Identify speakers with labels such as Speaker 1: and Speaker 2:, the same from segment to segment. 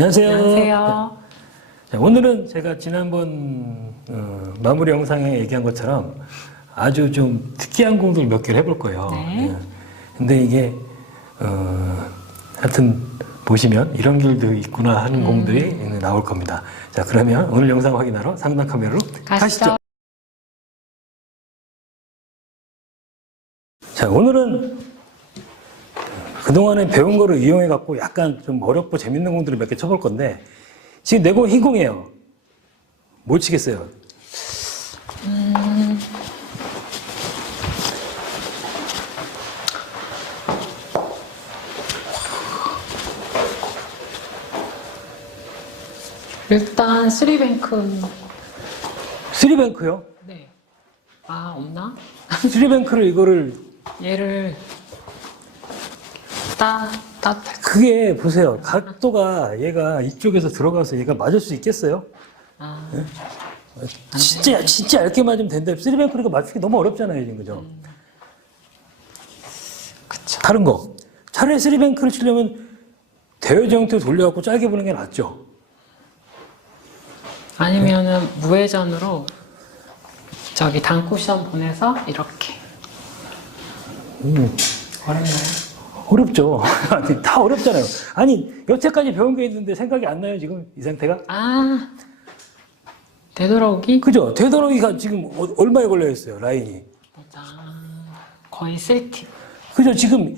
Speaker 1: 안녕하세요.
Speaker 2: 안녕하세요.
Speaker 1: 자, 오늘은 제가 지난번 어, 마무리 영상에 얘기한 것처럼 아주 좀 특이한 공들 몇 개를 해볼 거예요.
Speaker 2: 네.
Speaker 1: 예. 근데 이게 어, 하여튼 보시면 이런 길도 있구나 하는 공들이 나올 겁니다. 자 그러면 오늘 영상 확인하러 상단 카메라로 가시죠.
Speaker 2: 가시죠.
Speaker 1: 자 오늘은 그동안에 배운 거를 이용해 갖고 약간 좀 어렵고 재밌는 공들을 몇 개 쳐볼 건데 지금 내공 흰공이에요. 못 치겠어요.
Speaker 2: 일단 쓰리뱅크.
Speaker 1: 쓰리뱅크요?
Speaker 2: 네. 아 없나?
Speaker 1: 쓰리뱅크를 이거를
Speaker 2: 얘를 따 따.
Speaker 1: 그게 보세요. 각도가 얘가 이쪽에서 들어가서 얘가 맞을 수 있겠어요?
Speaker 2: 아
Speaker 1: 진짜 진짜 얇게 맞으면 된다. 쓰리뱅크니까 맞추기 너무 어렵잖아요, 지금 그죠?
Speaker 2: 그쵸.
Speaker 1: 다른 거. 차라리 쓰리뱅크를 치려면 대여지 형태로 돌려갖고 짧게 보는 게 낫죠.
Speaker 2: 아니면은 무회전으로 저기 당 쿠션 보내서 이렇게.
Speaker 1: 음,
Speaker 2: 어렵나요?
Speaker 1: 어렵죠. 아니, 다 어렵잖아요. 아니 여태까지 배운 게 있는데 생각이 안 나요, 지금 이 상태가?
Speaker 2: 아 되돌아오기?
Speaker 1: 그죠? 되돌아오기가 지금 어- 얼마에 걸려 있어요, 라인이.
Speaker 2: 보자. 거의 세팅.
Speaker 1: 그죠? 지금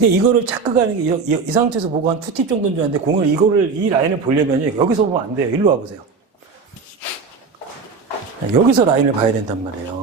Speaker 1: 이거를 착각하는 게이 상태에서 보고 한 투팁 정도인 줄 아는데 공을 이거를 이 라인을 보려면요 여기서 보면 안 돼요. 일로 와 보세요. 여기서 라인을 봐야 된단 말이에요.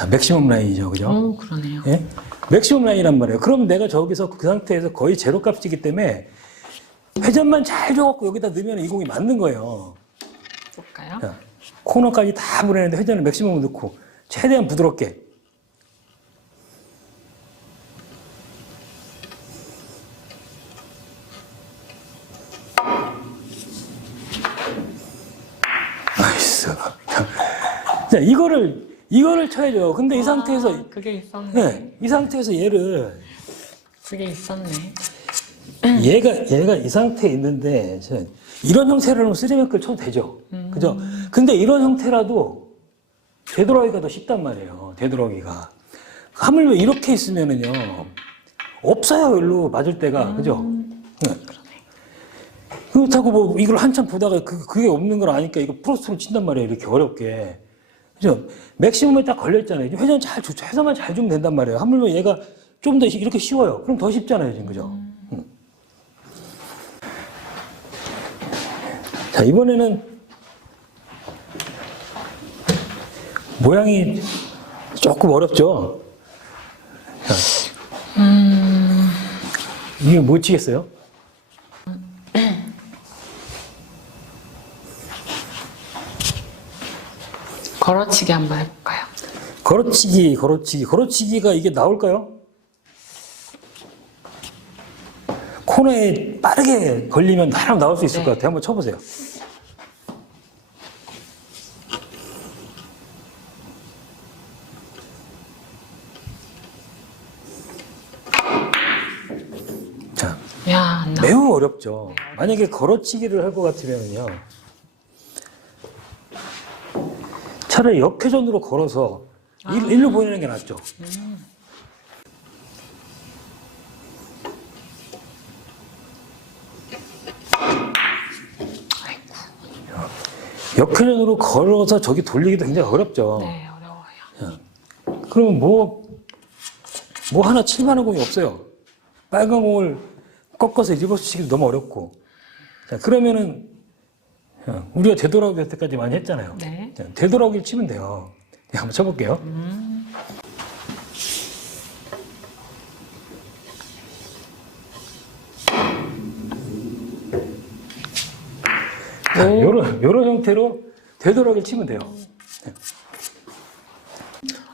Speaker 1: 자, 맥시멈 라인이죠, 그죠?
Speaker 2: 오 그러네요.
Speaker 1: 예? 맥시멈 라인이란 말이에요. 그럼 내가 저기서 그 상태에서 거의 제로 값이기 때문에 회전만 잘 줘갖고 여기다 넣으면 이 공이 맞는 거예요.
Speaker 2: 볼까요?
Speaker 1: 자, 코너까지 다 보내는데 회전을 맥시멈 넣고 최대한 부드럽게. 나이스. 자, 이거를, 이거를 쳐야죠. 근데 이 상태에서,
Speaker 2: 아, 그게 있었네.
Speaker 1: 네, 이 상태에서 얘를,
Speaker 2: 그게 있었네.
Speaker 1: 얘가, 얘가 이 상태에 있는데, 저 이런 형태로는 쓰리맥을 쳐도 되죠. 그죠? 근데 이런 형태라도 되돌아오기가 더 쉽단 말이에요. 되돌아오기가. 하물며 이렇게 있으면은요, 없어요, 일로 맞을 때가. 그죠? 네. 그렇다고 뭐 이걸 한참 보다가 그, 그게 없는 걸 아니까 이거 프로스트로 친단 말이에요. 이렇게 어렵게. 그죠? 맥시멈에 딱 걸려있잖아요. 회전 잘, 주- 회전만 잘 주면 된단 말이에요. 하물며 얘가 좀 더 이렇게 쉬워요. 그럼 더 쉽잖아요, 지금. 그죠? 음. 자, 이번에는 모양이 조금 어렵죠? 자. 이게 못 치겠어요?
Speaker 2: 걸어치기 한번 해볼까요?
Speaker 1: 걸어치기, 걸어치기, 걸어치기가 이게 나올까요? 코너에 빠르게 걸리면 하나 나올 수 있을
Speaker 2: 네.
Speaker 1: 것 같아요. 한번 쳐보세요. 자,
Speaker 2: 야, 안 나.
Speaker 1: 매우 어렵죠. 만약에 걸어치기를 할 것 같으면요. 차라리 역회전으로 걸어서 일, 일로 보내는 게 낫죠.
Speaker 2: 아이고.
Speaker 1: 역회전으로 걸어서 저기 돌리기도 굉장히 어렵죠.
Speaker 2: 네, 어려워요.
Speaker 1: 그러면 뭐, 뭐 하나 칠만한 공이 없어요. 빨간 공을 꺾어서 리버스 치기도 너무 어렵고. 자, 그러면은, 어, 우리가 되돌아오기 할 때까지 많이 했잖아요.
Speaker 2: 네.
Speaker 1: 자, 되돌아오기를 치면 돼요. 네, 한번 쳐볼게요. 자,
Speaker 2: 오.
Speaker 1: 요런, 요런 형태로 되돌아오기를 치면 돼요.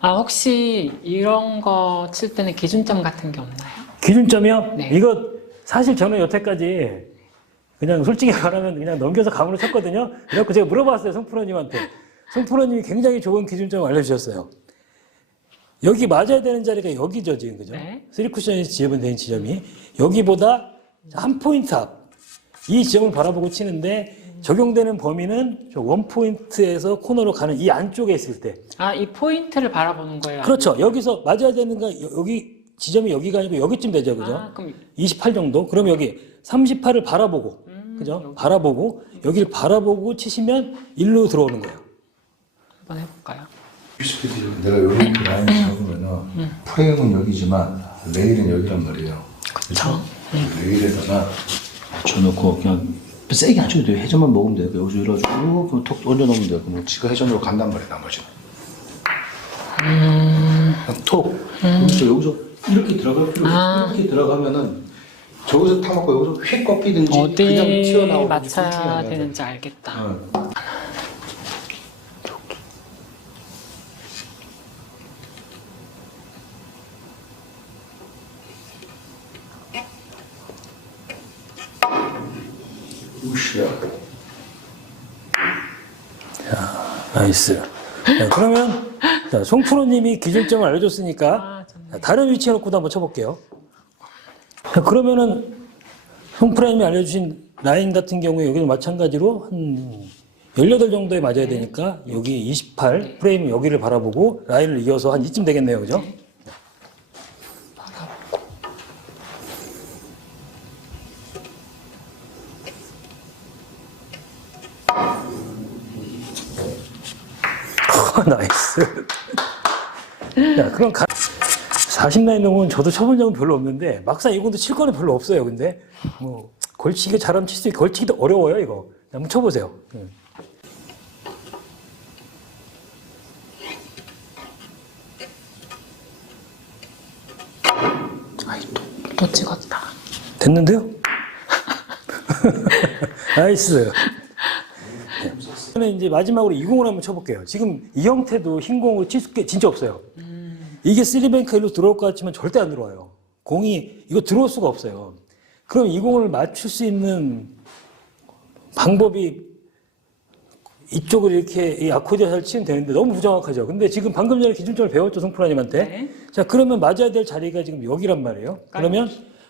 Speaker 2: 아, 혹시 이런 거 칠 때는 기준점 같은 게 없나요?
Speaker 1: 기준점이요?
Speaker 2: 네.
Speaker 1: 이거 사실 저는 여태까지 그냥 솔직히 말하면 그냥 넘겨서 감으로 쳤거든요. 그래갖고 제가 물어봤어요, 송프로님한테. 송프로님이 굉장히 좋은 기준점을 알려주셨어요. 여기 맞아야 되는 자리가 여기죠, 지금, 그죠?
Speaker 2: 네.
Speaker 1: 쓰리 쿠션에서 지으면 되는 지점이. 여기보다 한 포인트 앞. 이 지점을 바라보고 치는데 적용되는 범위는 저 원포인트에서 코너로 가는 이 안쪽에 있을 때.
Speaker 2: 아, 이 포인트를 바라보는 거예요?
Speaker 1: 그렇죠. 여기서 맞아야 되는 건 여- 여기 지점이 여기가 아니고 여기쯤 되죠. 그죠?
Speaker 2: 아, 그럼
Speaker 1: 28 정도? 그럼 여기 38을 바라보고, 그죠? 바라보고, 여기를 바라보고 치시면 일로 들어오는 거예요.
Speaker 2: 한번 해볼까요?
Speaker 3: 내가 이렇게 라인 잡으면은 프레임은 여기지만 레일은 여기란 말이에요.
Speaker 2: 그쵸.
Speaker 3: 레일에다가 맞춰놓고 그냥 세게 안 쳐도 돼요. 회전만 먹으면 돼요. 여기서 이래가지고 그럼 톡 얹어놓으면 돼요. 그럼 지가 회전으로 간단 말이에요. 나머지는. 그냥 톡. 그렇죠. 여기서 이렇게 들어갈 필요 없어요.
Speaker 2: 아.
Speaker 3: 이렇게 들어가면은 저기서 탁 맞고 여기서 휙 꺾이든지 그냥 튀어나오든지
Speaker 2: 맞춰야
Speaker 3: 둘 중에 하나죠.
Speaker 2: 되는지 알겠다.
Speaker 3: 어. 우시야.
Speaker 1: 나이스. 자, 그러면, 자, 송프로님이 기준점을 알려줬으니까,
Speaker 2: 아.
Speaker 1: 자, 다른 위치에 놓고도 한번 쳐볼게요. 자, 그러면은, 송프로님이 알려주신 라인 같은 경우에 여기도 마찬가지로 한 18 정도에 맞아야 되니까, 여기 28, 프레임 여기를 바라보고, 라인을 이어서 한 이쯤 되겠네요. 그죠? 나이스. 자, 그럼 가, 40라인 넘으면 저도 쳐본 적은 별로 없는데, 막상 이공도 칠 거는 별로 없어요. 근데, 뭐, 걸치기 잘하면 칠 수 있고, 걸치기도 어려워요, 이거. 한번 쳐보세요. 예.
Speaker 2: 아이, 또, 또 찍었다.
Speaker 1: 됐는데요? 나이스. 저는 이제 마지막으로 이 공을 한번 쳐볼게요. 지금 이 형태도 흰 공을 칠수 진짜 없어요. 이게 쓰리뱅크 일로 들어올 것 같지만 절대 안 들어와요. 공이 이거 들어올 수가 없어요. 그럼 이 공을 맞출 수 있는 방법이 이쪽을 이렇게 이 아코디아를 치면 되는데 너무 부정확하죠. 근데 지금 방금 전에 기준점을 배웠죠, 송프라님한테.
Speaker 2: 네.
Speaker 1: 자, 그러면 맞아야 될 자리가 지금 여기란 말이에요. 그러면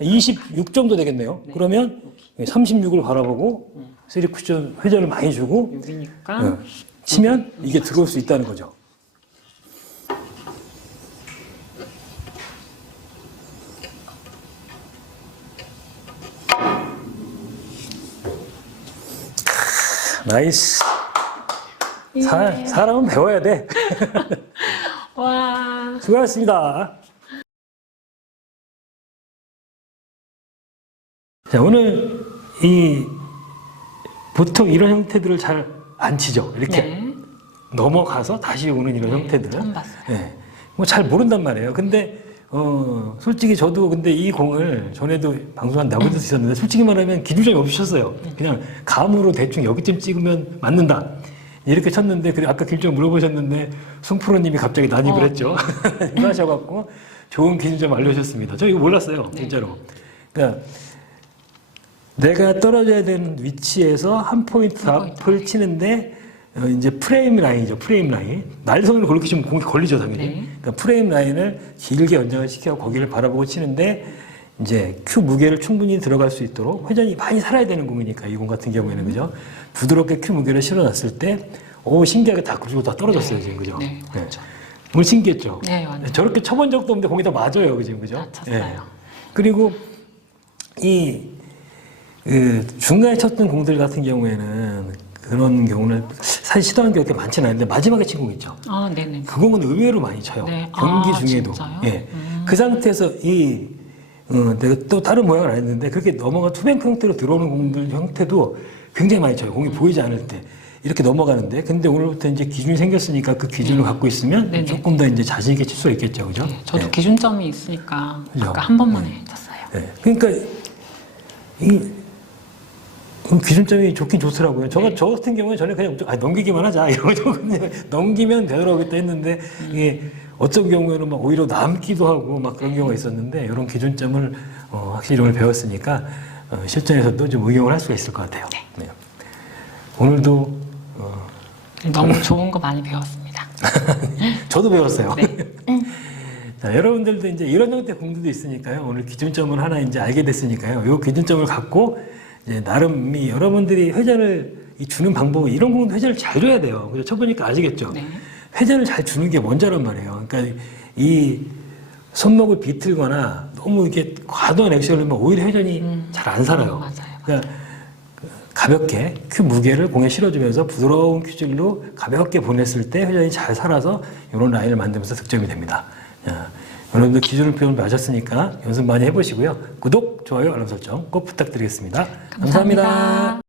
Speaker 1: 26 정도 되겠네요. 그러면 36을 바라보고 쓰리 쿠션 회전을 많이 주고
Speaker 2: 6이니까
Speaker 1: 어, 치면 이게 들어올 수 있다는 거죠. 크, 나이스. 사, 사람은 배워야 돼.
Speaker 2: 와,
Speaker 1: 수고하셨습니다. 자, 오늘 이 보통 이런 형태들을 잘 안 치죠. 이렇게
Speaker 2: 네.
Speaker 1: 넘어가서 다시 오는 이런 형태들은.
Speaker 2: 처음 봤어요.
Speaker 1: 네. 뭐잘 모른단 말이에요. 근데 어 솔직히 저도 근데 이 공을 전에도 방송 한 나본 적 있었는데 솔직히 말하면 기준점이 없으셨어요. 그냥 감으로 대충 여기쯤 찍으면 맞는다. 이렇게 쳤는데 그래 아까 기준점 물어보셨는데 송프로님이 갑자기 난입을
Speaker 2: 어,
Speaker 1: 했죠. 하셔갖고 좋은 기준점 알려주셨습니다. 저 이거 몰랐어요, 진짜로. 그러니까 내가 떨어져야 되는 위치에서 한 포인트 앞을 치는데 어, 이제 프레임 라인이죠. 프레임 라인. 날선을 그렇게 치면 공이 걸리죠, 당연히.
Speaker 2: 네.
Speaker 1: 그러니까 프레임 라인을 길게 연장을 시켜 거기를 바라보고 치는데 이제 큐 무게를 충분히 들어갈 수 있도록 회전이 많이 살아야 되는 공이니까 이 공 같은 경우에는 그죠? 부드럽게 큐 무게를 실어놨을 때 오 신기하게 다 그리고 다 떨어졌어요 지금 그죠?
Speaker 2: 네, 그렇죠.
Speaker 1: 오늘 신기했죠?
Speaker 2: 네, 완전.
Speaker 1: 저렇게 쳐본 적도 없는데 공이 다 맞아요, 지금 그죠?
Speaker 2: 다 쳤어요.
Speaker 1: 예. 그리고 이 그 중간에 쳤던 공들 같은 경우에는 그런 경우는 사실 시도한 게 그렇게 많지는 않은데 마지막에 친 공 있죠.
Speaker 2: 아, 네네.
Speaker 1: 그 공은 의외로 많이 쳐요.
Speaker 2: 네.
Speaker 1: 경기
Speaker 2: 아,
Speaker 1: 중에도.
Speaker 2: 진짜요?
Speaker 1: 예. 그 상태에서 이 어, 내가 또 다른 모양을 안 했는데 그렇게 넘어가 투뱅크 형태로 들어오는 공들 형태도 굉장히 많이 쳐요. 공이 보이지 않을 때. 이렇게 넘어가는데 근데 오늘부터 이제 기준이 생겼으니까 그 기준을 갖고 있으면
Speaker 2: 네네.
Speaker 1: 조금 더 이제 자신 있게 칠 수가 있겠죠. 그죠?
Speaker 2: 네, 저도
Speaker 1: 예.
Speaker 2: 기준점이 있으니까
Speaker 1: 그죠?
Speaker 2: 아까 한 번만에 쳤어요.
Speaker 1: 예. 그러니까 이 음, 기준점이 좋긴 좋더라고요. 저,
Speaker 2: 네.
Speaker 1: 저 같은 경우는 저는 그냥 아, 넘기기만 하자 이러고 그냥 넘기면 되더라고겠다 했는데 이게 어떤 경우에는 막 오히려 남기도 하고 막 그런 경우가 있었는데 이런 기준점을 어, 확실히 오늘 배웠으니까 어, 실전에서도 좀 응용을 할 수가 있을 것 같아요. 네. 오늘도 어,
Speaker 2: 너무 좋은 거 많이 배웠습니다.
Speaker 1: 저도 배웠어요.
Speaker 2: 네.
Speaker 1: 자, 여러분들도 이제 이런 형태 공들도 있으니까요. 오늘 기준점을 하나 이제 알게 됐으니까요. 이 기준점을 갖고 이제 나름 이 여러분들이 회전을 이 주는 방법은 이런 부분도 회전을 잘 줘야 돼요. 그래서 쳐보니까 아시겠죠?
Speaker 2: 네.
Speaker 1: 회전을 잘 주는 게 먼저란 말이에요. 그러니까 이 손목을 비틀거나 너무 이게 과도한 액션을 하면 오히려 회전이 잘안 살아요.
Speaker 2: 음, 맞아요.
Speaker 1: 그러니까 가볍게 큐 무게를 공에 실어주면서 부드러운 큐질로 가볍게 보냈을 때 회전이 잘 살아서 이런 라인을 만들면서 득점이 됩니다. 자, 여러분들 기준을 표현 마셨으니까 연습 많이 해보시고요. 구독, 좋아요, 알람 설정 꼭 부탁드리겠습니다 감사합니다.
Speaker 2: 감사합니다.